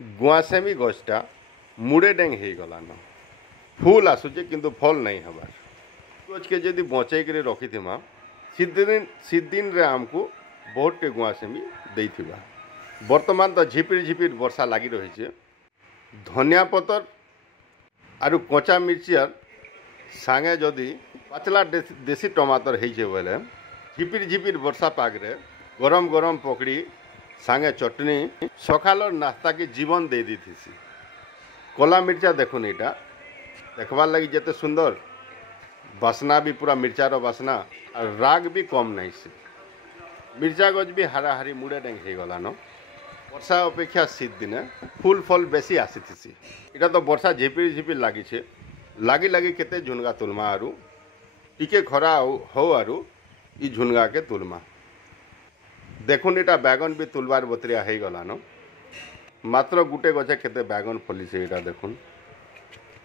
गुआसेमी गछटा मुड़े डेंग हो गलान फूल आसुचे किंतु फल नहीं हबार गछ के जदि बचई कर रखिथिमा सिद्दिन रे आमको बहुत टे गुआसेमी देइथिबा। वर्तमान तो झिपिर झिपिर वर्षा लगी रही। धनिया पतर आरु कच्चा मिर्चियार सांगे जदि पातला देसी टमाटर होइछे बोले झिपिर झिपिर वर्षा पागरे गरम गरम पकड़ी सांगे चटनी सकालर नास्ता के जीवन दे दी थी। कला मिर्चा देखुन यहाँ देखबार लगी जिते सुंदर बासना भी पूरा मिर्चार बासना और राग भी कम नहीं से। मिर्चा गज भी हाराहारी मुड़े डेंग हो गलान। वर्षा अपेक्षा शीत दिने फूल फल बेसी आसी थी। इटा तो वर्षा झिपिर झिपिर लगी लगी लगी केते झुनगा तुलमा आरु टिके खरा हो आरु ई झुनगा के तुलमा देखुन इटा बैगन भी तुलबार बतरिया हो गलान। मात्र गुटे गछे केते बैगन फली से इटा देखुन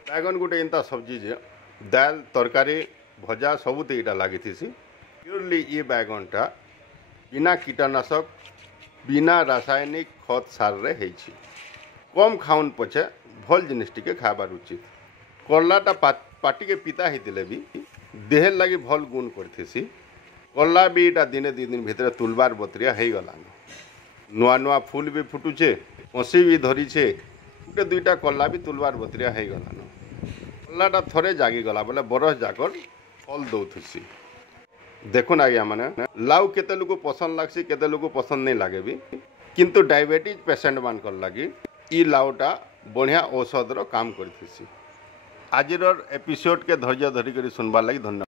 बैगन गुटे इंता सब्जी जे दाल तरकारी भजा सबुते इटा लगी थी। प्योरली ये बैगनटा बिना कीटनाशक बिना रासायनिक खत सार रे हेछि। कम खाउन पछे भल जिनिस टिके खाबार उचित। करलाटा पाटी के पिता होते भी देह लगी भल गुण करथेसी। करला भी इटा दिने दी दिन भितर तुलबार बतरिया हो गलान। नुआ नुआ फूल भी फुटुचे कसी भी धरीचे गोटे दुईटा करला भी तुलबार बतरिया हो गलान। करलाटा थरे जागी गला बोले बरस जाकर फल दौथुसी। देखुन आज्ञा माने लाउ केते लोक पसंद लागसी केते लोक पसंद नहीं लगे भी किंतु डायबिटीज पेसेंट मानकर लगी ई लाउटा बढ़िया औषधर काम करथेसी। आजिर एपिसोड के धैर्य धरिक सुनबार लगी धन्यवाद।